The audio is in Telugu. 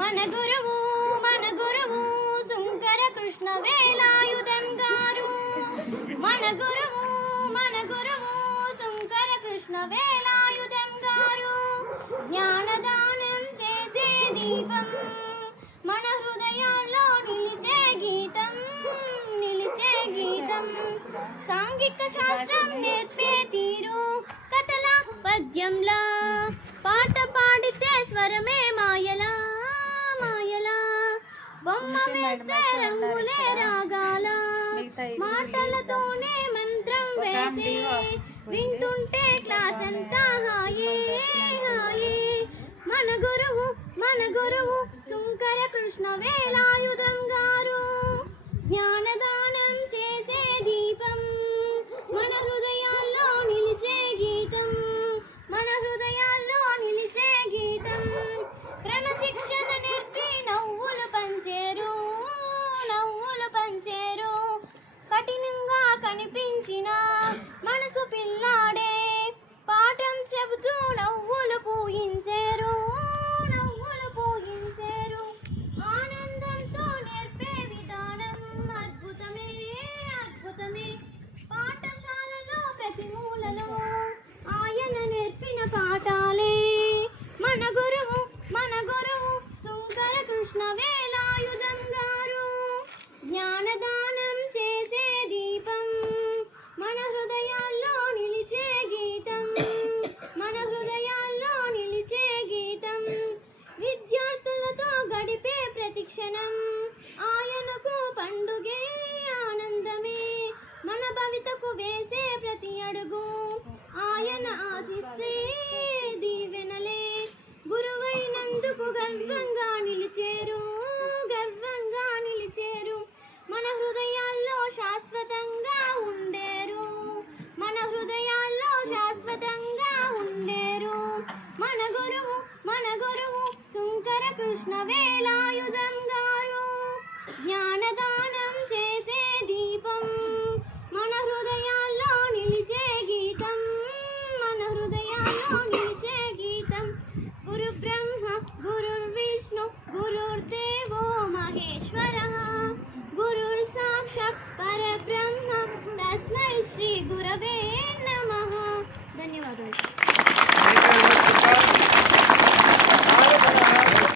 మన గురువు శంకర కృష్ణ వేలాయుధం గారు. మన గురువు శంకర కృష్ణ వేలాయుధం గారు. జ్ఞానదానం చేసే దీపం, మన హృదయాల్లో నిలిచే గీతం. సాంఘిక శాస్త్రం నేర్పే తీరు, కథల పద్యంలా పాట పాడితే స్వరమే మాయలా. బొమ్మ వేస్తే రంగులే రాగాల, మాటలతోనే మంత్రం వేసి వింటుంటే క్లాస్ అంతా హాయే. మన గురువు శంకర కృష్ణ వేలాయుధం గారు. జ్ఞానదానం చేసే దీపం, మన హృదయాల్లో నిలిచే గీతం. క్రమశిక్షణ నేర్పి నవ్వులు పంచేరు. కఠినంగా కనిపించిన మనసు పిల్లాడే పాఠం చెబుతూ నవ్వులు పూయించేరు. ఆనందంతో నేర్పే విధానం అద్భుతమే. పాఠశాలలో ప్రతి మూలలో ఆయన నేర్పిన పాఠాలే. మన గురువు శంకర కృష్ణ వేలాయుధం గారు. జ్ఞానదానం చేసే దీపం, మన హృదయాల్లో నిలిచే గీతం. విద్యార్థులతో గడిపే ప్రతి క్షణం ఆయనకు పండుగే ఆనందమే. మన భవితకు వేసే ప్రతి అడుగు ఆయన ఆశిస్సే దీవెనలే. గురువైనందుకు గర్వంగా నిలిచేరు. మన హృదయాల్లో శాశ్వతంగా ఉండేరు. మన గురువు శంకర కృష్ణ వేలాయుధం